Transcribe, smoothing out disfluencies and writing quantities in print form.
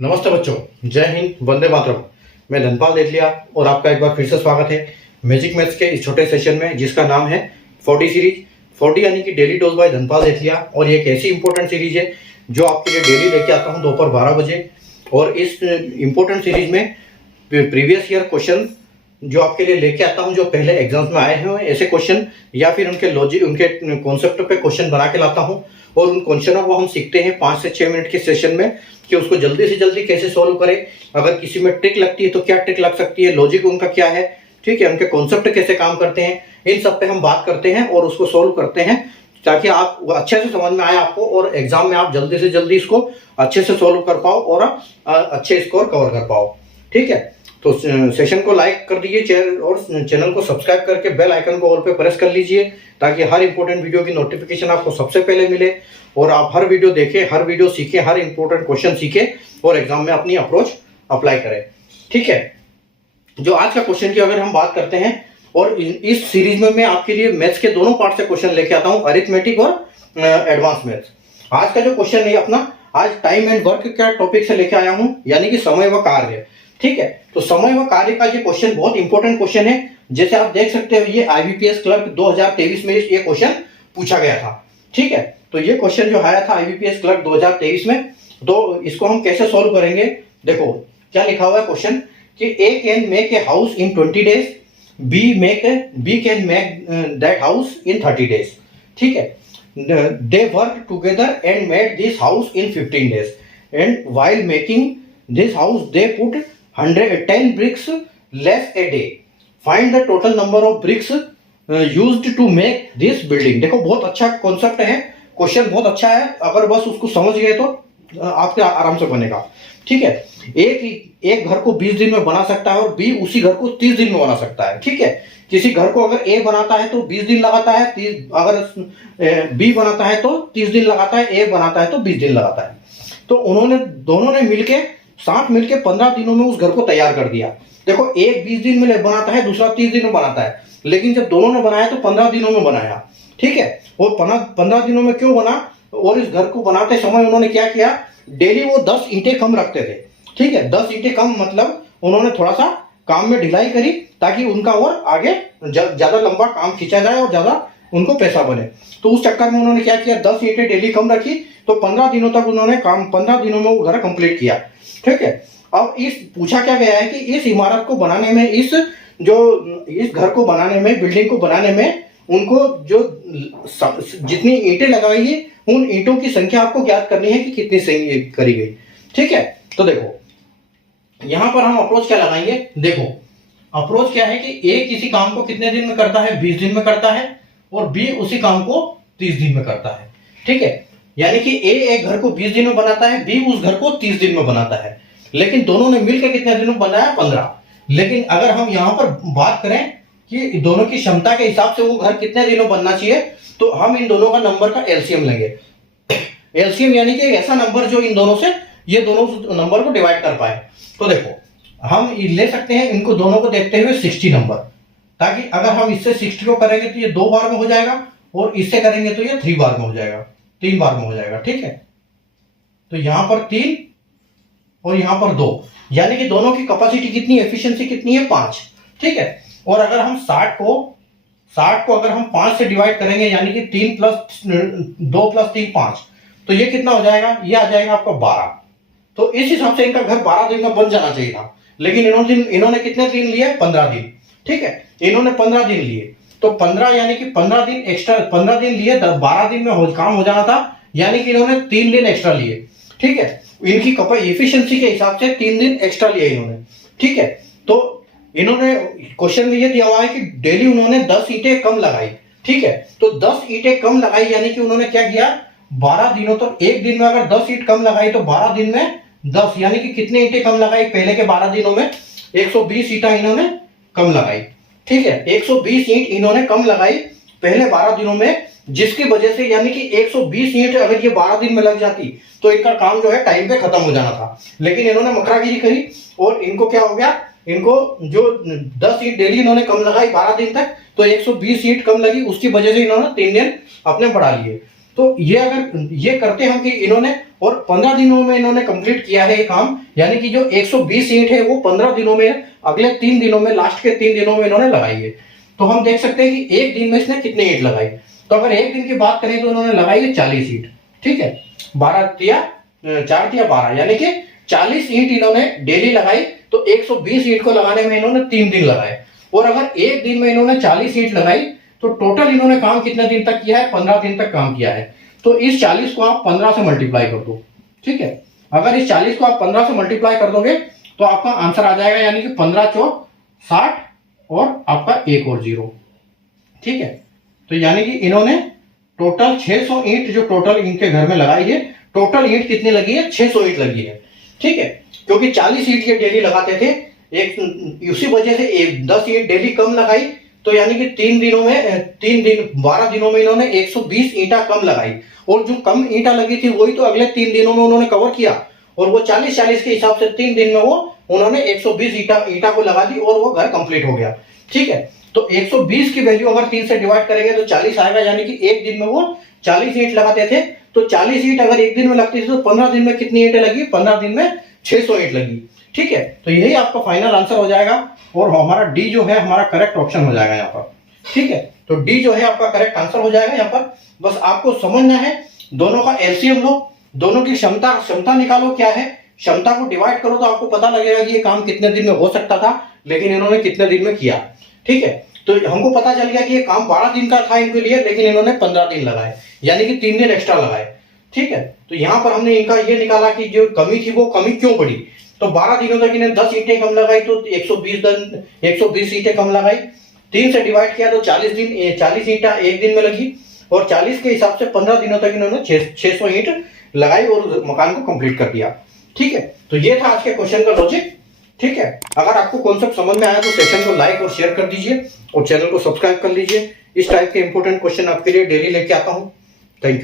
नमस्ते बच्चों, जय हिंद, वंदे मातरम। मैं धनपाल देवलिया और आपका एक बार फिर से स्वागत है मैजिक मैथ्स के इस छोटे सेशन में जिसका नाम है 4D सीरीज। 4D यानी कि daily dose by Dhanpal Devliya. और ये एक ऐसी इंपॉर्टेंट सीरीज है जो आपके लिए डेली लेके आता हूँ दोपहर 12 बजे। और इस इंपॉर्टेंट सीरीज में प्रीवियस ईयर क्वेश्चन जो आपके लिए लेके आता हूँ, जो पहले एग्जाम्स में आए हैं ऐसे क्वेश्चन, या फिर उनके लॉजिक, उनके कॉन्सेप्ट पे क्वेश्चन बना के लाता हूँ। और उन क्वेश्चनों को हम सीखते हैं 5 से 6 मिनट के सेशन में कि उसको जल्दी से जल्दी कैसे सॉल्व करें। अगर किसी में ट्रिक लगती है तो क्या ट्रिक लग सकती है, लॉजिक उनका क्या है, ठीक है, उनके कॉन्सेप्ट कैसे काम करते हैं, इन सब पे हम बात करते हैं और उसको सोल्व करते हैं ताकि आप अच्छे से समझ में आए आपको, और एग्जाम में आप जल्दी से जल्दी इसको अच्छे से सोल्व कर पाओ और अच्छे स्कोर कवर कर पाओ। ठीक है, तो सेशन को लाइक कर दीजिए और चैनल को सब्सक्राइब करके बेल आइकन को ऑल पे प्रेस कर लीजिए ताकि हर इंपॉर्टेंट वीडियो की नोटिफिकेशन आपको सबसे पहले मिले और आप हर वीडियो देखें, हर वीडियो सीखें, हर इंपॉर्टेंट क्वेश्चन सीखें और एग्जाम में अपनी अप्रोच अप्लाई करें। ठीक है, जो आज का क्वेश्चन की अगर हम बात करते हैं, और इस सीरीज में मैं आपके लिए मैथ्स के दोनों पार्ट से क्वेश्चन लेके आता हूं, अरिथमेटिक और एडवांस मैथ्स। आज का जो क्वेश्चन है अपना, आज टाइम एंड वर्क का टॉपिक से लेके आया हूं, यानी कि समय व कार्य। ठीक है, तो समय व कार्य का ये क्वेश्चन बहुत इंपॉर्टेंट क्वेश्चन है। जैसे आप देख सकते हो, ये IBPS क्लर्क 2023 में ये क्वेश्चन पूछा गया था। ठीक है, तो ये क्वेश्चन जो आया था IBPS क्लर्क 2023 में, तो इसको हम कैसे सॉल्व करेंगे। देखो क्या लिखा हुआ है क्वेश्चन कि A can make a house in 20 days, B can make that house in 30 days. ठीक है, they work together and made this house in 15 days and while making this house they put 110 bricks less a day. Find the total number of bricks used to make this building. देखो बहुत अच्छा concept है, question बहुत अच्छा है, अगर बस उसको समझ गए तो आपके आराम से बनेगा। ठीक है, एक घर को 20 दिन में बना सकता है और B उसी घर को 30 दिन में बना सकता है। ठीक है, किसी घर को अगर A बनाता है तो 20 दिन लगाता है, अगर B बनाता है तो 30 दिन लगाता है, A बनाता है तो 20 दिन लगाता है। तो उन्होंने दोनों ने साथ मिलके 15 दिनों में उस घर को तैयार कर दिया। देखो, एक 20 दिन में बनाता है, दूसरा 30 दिन में बनाता है, लेकिन जब दोनों ने बनाया तो 15 दिनों में बनाया। ठीक है, वो 15 दिनों में क्यों बना, और इस घर को बनाते समय उन्होंने क्या किया, डेली वो 10 ईंटें कम रखते थे। ठीक है, 10 ईंटें कम मतलब उन्होंने थोड़ा सा काम में ढिलाई करी ताकि उनका और आगे ज्यादा लंबा काम खींचा जाए और ज्यादा उनको पैसा बने। तो उस चक्कर में उन्होंने क्या किया, 10 ईंटें डेली कम रखी, तो 15 दिनों तक उन्होंने काम, 15 दिनों में वो घर कंप्लीट किया। ठीक है, अब इस पूछा क्या गया है कि इस इमारत को बनाने में, इस घर को बनाने में, बिल्डिंग को बनाने में उनको जो जितनी ईंटें लगाई है, उन ईंटों की संख्या आपको ज्ञात करनी है कि कितनी सही करी गई। ठीक है, तो देखो यहां पर हम अप्रोच क्या लगाएंगे। देखो अप्रोच क्या है कि A किसी काम को कितने दिन में करता है, 20 दिन में करता है, और B उसी काम को 30 दिन में करता है। ठीक है, यानी कि A एक घर को 20 दिन में बनाता है, B उस घर को 30 दिन में बनाता है, लेकिन दोनों ने मिलकर कितने दिन में बनाया, 15। लेकिन अगर हम यहां पर बात करें कि दोनों की क्षमता के हिसाब से वो घर कितने दिनों बनना चाहिए, तो हम इन दोनों का नंबर का एलसीएम लेंगे। एलसीएम यानी कि ऐसा नंबर जो इन दोनों से, ये दोनों नंबर को डिवाइड कर पाए। तो देखो हम ले सकते हैं इनको दोनों को देखते हुए 60 नंबर, ताकि अगर हम इससे 60 को करेंगे तो ये 2 बार में हो जाएगा, और इससे करेंगे तो ये 3 बार में हो जाएगा, 3 बार में हो जाएगा। ठीक है, तो यहां पर 3 और यहां पर 2, यानी कि दोनों की कैपेसिटी कितनी, एफिशिएंसी कितनी है, 5। ठीक है, और अगर हम 60 को अगर हम 5 से डिवाइड करेंगे, यानी कि 3 + 2 + 3 5, तो ये कितना हो जाएगा, ये आ जाएगा आपका 12। तो इस हिसाब से इनका घर 12 दिन में बन जाना चाहिए था, लेकिन इन्होंने कितने दिन लिए, 15 दिन। ठीक है, इन्होंने 15 दिन लिए, तो 15 यानी कि 15 दिन एक्स्ट्रा, 15 दिन लिए, 12 दिन में काम हो जाना था, यानी कि इन्होंने 3 दिन एक्स्ट्रा लिए। ठीक है, इनकी एफिशिएंसी के हिसाब से 3 दिन एक्स्ट्रा लिए इन्होंने। ठीक है, तो इन्होंने क्वेश्चन में ये दिया हुआ है कि डेली उन्होंने 10 ईंटें कम लगाई। ठीक है, तो 10 ईंटें कम लगाई, यानी कि उन्होंने क्या किया, 12 दिनों तक, एक दिन में अगर 10 ईंट कम लगाई तो 12 दिन में 10, यानी कि कितने ईंटें कम लगाई, पहले के 12 दिनों में 120 ईंटें इन्होंने कम लगाई। ठीक है, 120 ईंट इन्होंने कम लगाई पहले 12 दिनों में, जिसकी वजह से, यानी कि 120 ईंट अगर ये 12 दिन में लग जाती तो इनका काम जो है टाइम पे खत्म हो जाना था, लेकिन इन्होंने मकरागिरी करी और इनको क्या हो गया, इनको जो 10 ईंट डेली इन्होंने कम लगाई 12 दिन तक, तो 120 ईंट कम लगी, उसकी वजह से इन्होंने 3 दिन अपने बढ़ा लिए। तो ये अगर ये करते हैं कि इन्होंने और 15 दिनों में इन्होंने कंप्लीट किया है ये काम, यानी कि जो 120 ईंट है वो 15 दिनों में, अगले 3 दिनों में, लास्ट के 3 दिनों में इन्होंने लगाई है। तो हम देख सकते हैं कि एक दिन में इसने कितनी ईंट लगाई। तो अगर एक दिन की बात करें तो इन्होंने लगाई है 40 ईंट, ठीक है, 4 तिया 12, यानी कि 40 ईंट इन्होंने डेली लगाई। तो 120 ईंट को लगाने में इन्होंने 3 दिन लगाए। और अगर एक दिन में इन्होंने 40 ईंट लगाई तो टोटल इन्होंने काम कितने दिन तक किया है? 15 दिन तक काम किया है। तो इस 40 को आप 15 से मल्टीप्लाई कर दो, ठीक है। अगर इस 40 को आप 15 से मल्टीप्लाई कर दोगे तो आपका आंसर आ जाएगा, यानी कि 15 चौक 60 और आपका एक और 0, ठीक है। तो यानी कि इन्होंने टोटल 600 ईंट जो टोटल इनके घर में लगाई है, टोटल ईंट कितनी लगी है? 600 ईंट लगी है, ठीक है। क्योंकि 40 ईंट ये डेली लगाते थे, एक उसी वजह से 10 ईंट डेली कम लगाई। तो यानी कि 12 दिनों में इन्होंने 120 ईंटा कम लगाई। और जो कम ईंटा लगी थी वही तो अगले 3 दिनों में उन्होंने कवर किया। और वो 40-40 के हिसाब से 3 दिन में वो उन्होंने 120 ईंटा को लगा दी और वो घर कंप्लीट हो गया, ठीक है। तो 120 की वैल्यू अगर 3 से डिवाइड करेंगे तो 40 आएगा, यानी कि एक दिन में वो 40 ईंट लगाते थे। तो 40 ईंट अगर एक दिन में लगती थी तो 15 दिन में कितनी ईंटें लगी? 15 दिन में 600 ईंट लगी, ठीक है। तो यही आपका फाइनल आंसर हो जाएगा और हमारा डी जो है हमारा करेक्ट ऑप्शन हो जाएगा यहाँ पर, ठीक है। तो डी जो है आपका करेक्ट आंसर हो जाएगा यहाँ पर। बस आपको समझना है, दोनों का एलसीएम लो, दोनों की क्षमता निकालो क्या है, क्षमता को डिवाइड करो तो आपको पता लगेगा कि ये काम कितने दिन में हो सकता था, लेकिन इन्होंने कितने दिन में किया, ठीक है। तो हमको पता चल गया कि ये काम 12 दिन का था इनके लिए, लेकिन इन्होंने 15 दिन लगाए, यानी कि 3 दिन एक्स्ट्रा लगाए, ठीक है। तो यहाँ पर हमने इनका ये निकाला कि जो कमी थी वो कमी क्यों पड़ी। तो 12 दिनों तक इन्हें 10 ईंटें कम लगाई तो 120 ईंटें कम लगाई। 3 से डिवाइड किया तो 40 ईंटा एक दिन में लगी। और 40 के हिसाब से 15 दिनों तक इन्होंने 600 ईंट लगाई और मकान को कंप्लीट कर दिया, ठीक है। तो ये था आज के क्वेश्चन का लॉजिक, ठीक है। अगर आपको कॉन्सेप्ट समझ में आया तो सेशन को लाइक और शेयर कर दीजिए और चैनल को सब्सक्राइब कर लीजिए। इस टाइप के इंपॉर्टेंट क्वेश्चन आपके लिए डेली लेके आता हूं। Thank you.